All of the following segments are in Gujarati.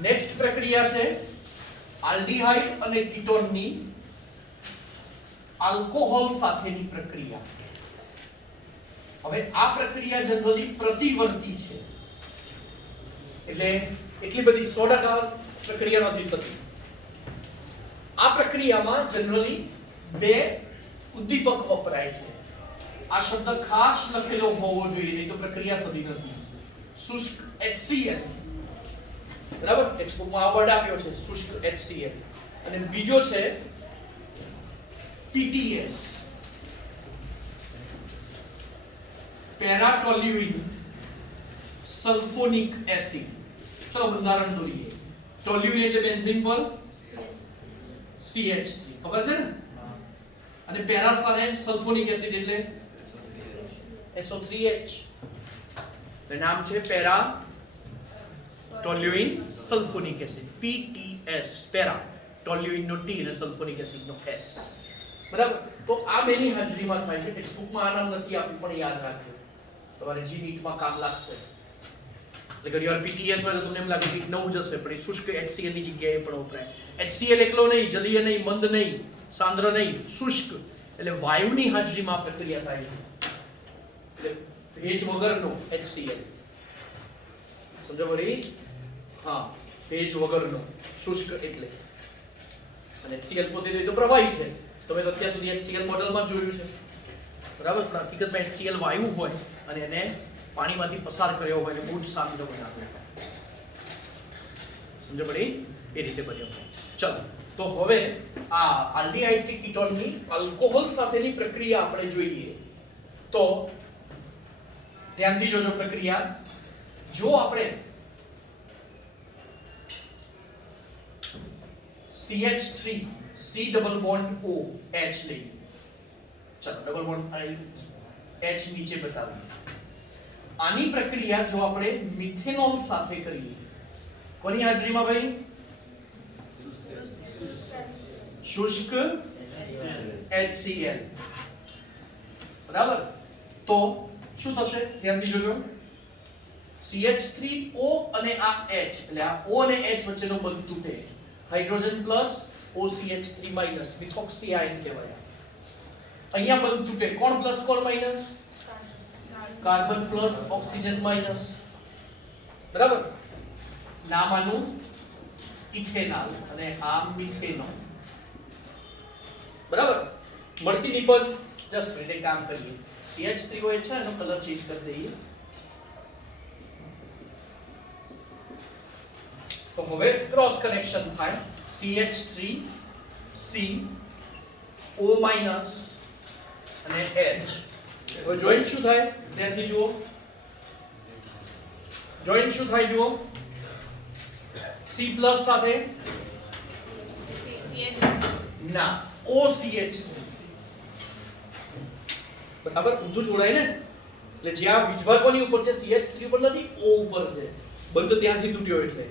નેક્સ્ટ પ્રક્રિયા છે આલ્ડીહાઇડ અને કીટોનની આલ્કોહોલ સાથેની પ્રક્રિયા. હવે આ પ્રક્રિયા જનરલી પ્રતિવર્તી છે, એટલે એટલી બધી 100% પ્રક્રિયા નથી થતી. આ પ્રક્રિયામાં જનરલી બે ઉદ્દીપક વપરાય છે. આ શબ્દ ખાસ લખેલો હોવો જોઈએ, નહીં તો પ્રક્રિયા થતી નથી. શુષ્ક HCl, બરાબર, ટેક્સ્ટબુકમાં આ વર્ડ આપ્યો છે શુષ્ક HCl, અને બીજો છે PTS, પેરાટોલ્યુઇન સલ્ફોનિક એસિડ. ચલો બંધારણ દોરીએ. ટોલ્યુઇન એટલે બેન્ઝીન પર CH3, ખબર છે ને? અને પેરા સ્થાને સલ્ફોનિક એસિડ એટલે SO3H. તો નામ છે para toluene sulphonic acid, PTS, para toluene નો T અને સલ્ફોનિક એસિડ નો S. બરાબર. તો આ બેની હાજરીમાં થાય છે. ટેક્સ્ટબુકમાં આ નામ નથી આપ્યું, પણ યાદ રાખજો, તમારે જી નીટમાં કામ લાગશે. એટલે ઘણીવાર PTS હોય તો તમને એમ લાગે કે નવું જ હશે, પણ એ શુષ્ક HCl ની જગ્યાએ પણ વપરાય. HCl એકલો નહીં, જલીય નહીં, મંદ નહીં, સાંદ્ર નહીં, શુષ્ક એટલે વાયુની હાજરીમાં પ્રક્રિયા થાય છે. એટલે ભેજ વગરનો HCl, સમજો ભરી? હા, ભેજ વગરનો શુષ્ક એટલે. અને HCl પોતે તો પ્રવાહી છે. તમે તો અત્યાર સુધી HCl મોડલમાં જોયું છે, બરાબર? પણ હકીકતમાં HCl વાયુ હોય અને એને પાણીમાંથી પસાર કર્યો હોય એટલે બહુ જ સાંદ્ર બનાવ્યો. સમજો પડી? એ રીતે બન્યો. ચલો, તો હવે આ આલ્ડીહાઇડ થી કીટોનની આલ્કોહોલ સાથેની પ્રક્રિયા આપણે જોઈએ. તો ધ્યાનથી જોજો પ્રક્રિયા. જો આપણે CH3 C double bond O H લઈએ. ચલો, ડબલ બોન્ડ H નીચે બતાવીએ. આની પ્રક્રિયા જો આપણે મિથેનોલ સાથે કરીએ, કોની હાજરીમાં ભાઈ? શુષ્ક HCl, બરાબર. તો શું થશે? ધ્યાનથી જોજો. CH3O અને આ H, એટલે આ O અને H વચ્ચેનો બંધ તૂટે. Hydrogen plus OCH3 minus, methoxy ion કહેવાય. અહીંયા બંધ તૂટે. કોણ પ્લસ કોણ minus? Carbon plus oxygen minus, બરાબર. નામ આનું ઇથેનોલ અને આ મિથેનોલ, બરાબર. મળતી નિપજ જસ્ટ રીતે કામ કરીએ. CH3OH છે, એનો કલર ચેન્જ કરી દઈએ. તો હવે ક્રોસ કનેક્શન થાય. CH3C O માઈનસ અને H. હવે જોઈન્ટ શું થાય? ધ્યાનથી જુઓ. જોઈન્ટ શું થાય જુઓ. C પ્લસ સાથે ના OCH, બરાબર. ઊંધું જોડાય ને, એટલે જ્યાં વીજભાર કોની ઉપર છે? CH3 ઉપર નથી, O ઉપર છે. બંધ ત્યાંથી તૂટ્યો એટલે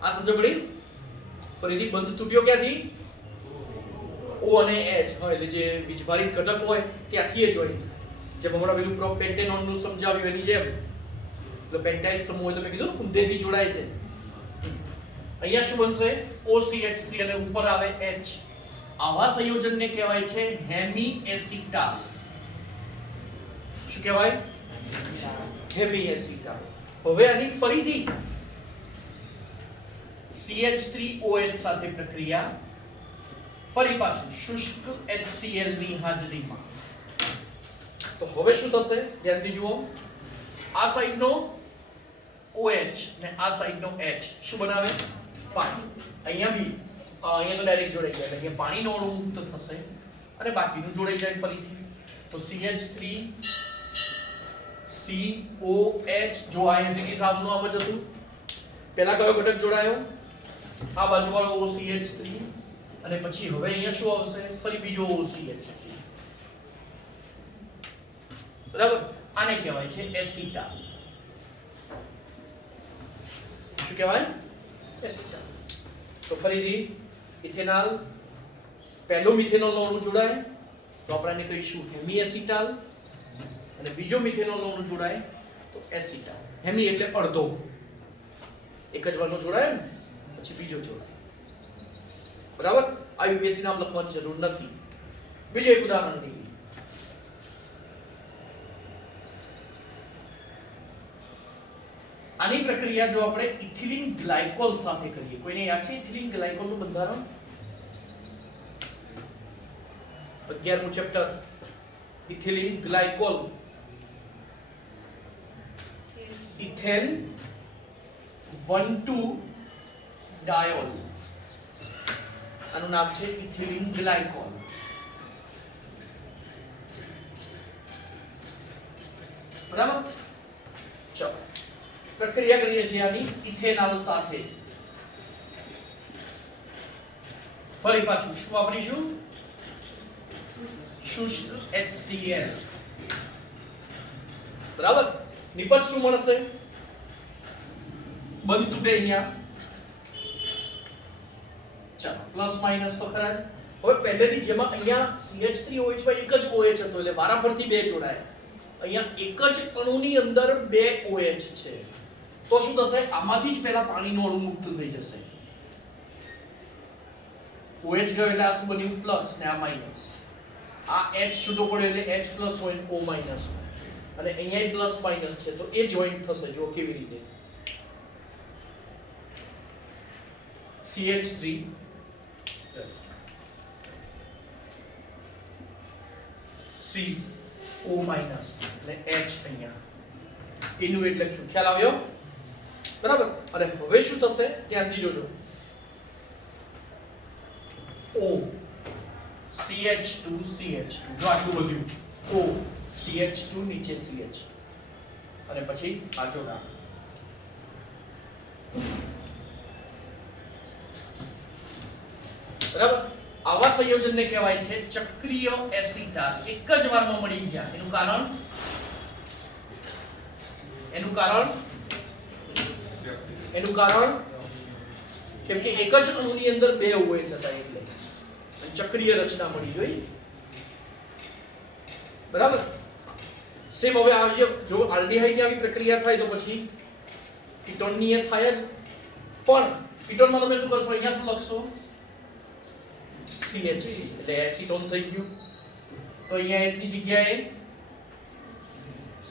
આ સમજ પડી? ફરીથી બંધ તૂટ્યો ક્યાંથી? O અને H હોય, એટલે જે વીજભારિત ઘટક હોય ત્યાંથી એ જોઈન્ટ. જેમ હમણાં પેલું પેન્ટેનોન નું સમજાવ્યું એની જેમ, એટલે પેન્ટાઇલ સમૂહ હોય તો મેં કીધું ઊંધેથી જોડાય છે. અહીંયા શું બનશે? OCH3 અને ઉપર આવે H. આવા સંયોજનને કહેવાય છે હેમી એસિટાલ. શું કહેવાય? Hemi acetal. હવે આની ફરીથી CH3OH સાથે પ્રક્રિયા, ફરી પાછું શુષ્ક HCl ની હાજરીમાં. તો હવે શું થશે? ધ્યાનથી જુઓ. આ સાઈડનો OH ને આ સાઈડનો H શું બનાવે? પાણી. અહીંયા બી અહીંયા તો ડાયરેક્ટ જોડાઈ જાય, એટલે અહીંયા પાણીનો અણુ મુક્ત થશે અને બાકીનું જોડાઈ જાય ફરીથી. તો CH3 COH, જો આ એસિડિક સામનું આમ જ હતું. પહેલા કયો ઘટક જોડાયો? આ બાજુવાળો OCH3, અને પછી હવે અહીંયા શું આવશે? ફરી બીજો OCH3, બરાબર. આને કહેવાય છે એસિટાલ. શું કહેવાય? એસિટાલ. તો ફરીથી ઇથેનોલ, પહેલો મિથેનોલનો અણુ જોડાય તો આપણે એને કહીશું હેમી એસિટાલ, અને બીજો મિથેનોલનો અણુ જોડાય તો એસિટાલ. હેમી એટલે અડધો, એક જ વારનો જોડાય ને. પછી બીજો જોડાણ. બરાબર? IUPAC નામ લખવાની જરૂર નથી. બીજું એક ઉદાહરણ લઈએ. આની પ્રક્રિયા જો આપણે ઇથિલિન ગ્લાયકોલ સાથે કરીએ, કોઈને યાદ છે ઇથિલિન ગ્લાયકોલ નું બંધારણ? 11મું chapter ethylene glycol. Ethane 1,2 diol, આનું નામ છે ઇથિલિન ગ્લાયકોલ. બરાબર? ચલો પ્રક્રિયા કરીએ છીએ આની ઇથેનોલ સાથે. ફરી પાછું શું વાપરીશું? શુષ્ક HCl. બરાબર? નિપજ શું મળશે? બંધ તૂટે અહીંયા. ચાલો પ્લસ માઇનસ તો ખરા જ. હવે પહેલેથી જેમાં અહીંયા CH3OH માં એક જ OH હતો એટલે વારાફરતી બે જોડાય. અહીંયા એક જ અણુની અંદર બે OH છે તો શું થશે? આમાંથી જ પહેલા પાણીનો અણુ મુક્ત થઈ જશે. OH ગયો એટલે આ શું બન્યું? પ્લસ ને આ માઇનસ. આ H છૂટો પડ્યો એટલે H પ્લસ હોય O માઇનસ હોય અને અહીંયા પ્લસ માઇનસ છે તો એ જોઈન્ટ થશે. જો કેવી રીતે? CH3 CO માઇનસ અને H અહીંયા એનું એટલે લખ્યું. ખ્યાલ આવ્યો? બરાબર? અને હવે શું થશે? ધ્યાનથી જોજો. O CH2 જો આટલું બધું O CH2 નીચે CH અને પછી આ જોડાણ. બરાબર? આવા સંયોજનને કહેવાય છે ચક્રીય એસિટાલ. એક જ વારમાં મળી ગયા. એનું કારણ કેમ કે એક જ અણુની અંદર બે OH હતા એટલે ચક્રીય રચના મળી જોઈ. બરાબર? સેમ હવે આવજો. જો આલ્ડીહાઇડની આવી પ્રક્રિયા થાય તો પછી કીટોનની એ થાય જ. પણ કીટોનમાં તમે શું કરશો? અહીંયા શું લખશો? CH એટલે એસિટોન થઈ ગયું. તો અહીંયા એની જગ્યાએ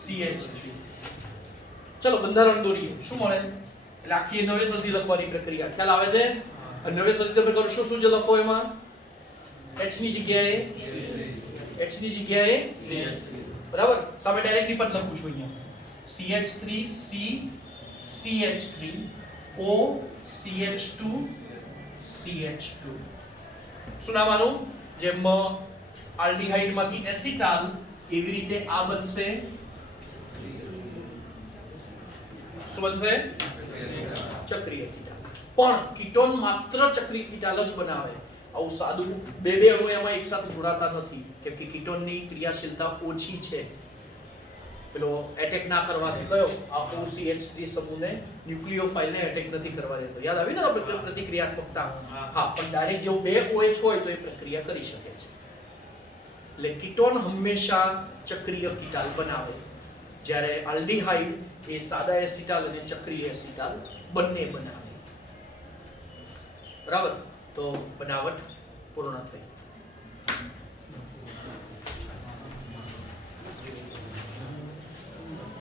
CH3. ચલો બંધારણ દોરીએ. શું મળે? એટલે આખી નવેસરથી લખવાની પ્રક્રિયા. ખ્યાલ આવે છે? નવેસરથી તમે કરશો શું જે લખો એમાં? H ની જગ્યાએ બરાબર? સામે ડાયરેક્ટ નિપજ લખું છું અહીંયા. CH3 CH3 O CH2 CH2. શું નામ આનું? જેમ આલ્ડીહાઇડ માંથી એસિટાલ એવી રીતે આ બનશે. શું બનશે? ચક્રીય કીટાલ. પણ કીટોન માત્ર ચક્રીય કીટાલ જ બનાવે. આવું સાદું બે અણુ એમાં એકસાથે જોડાતા નથી કેમ કે કીટોનની ક્રિયાશીલતા ઓછી છે. પેલો એટેક ના કરવા દે. કયો? આ OCH3 સમૂહને ન્યુક્લિયોફાઇલને એટેક નથી કરવા દેતો. યાદ આવી ને આપણે પ્રતિક્રિયાત્મકતા? હા, પણ ડાયરેક્ટ જો બે OH હોય તો એ પ્રક્રિયા કરી શકે છે. એટલે કીટોન હંમેશા ચક્રીય કીટાલ બનાવે જ્યારે આલ્ડીહાઇડ એ સાદા એસિટાલ અને ચક્રીય એસિટાલ બંને બનાવે. બરાબર? તો બનાવટ પૂર્ણ થઈ.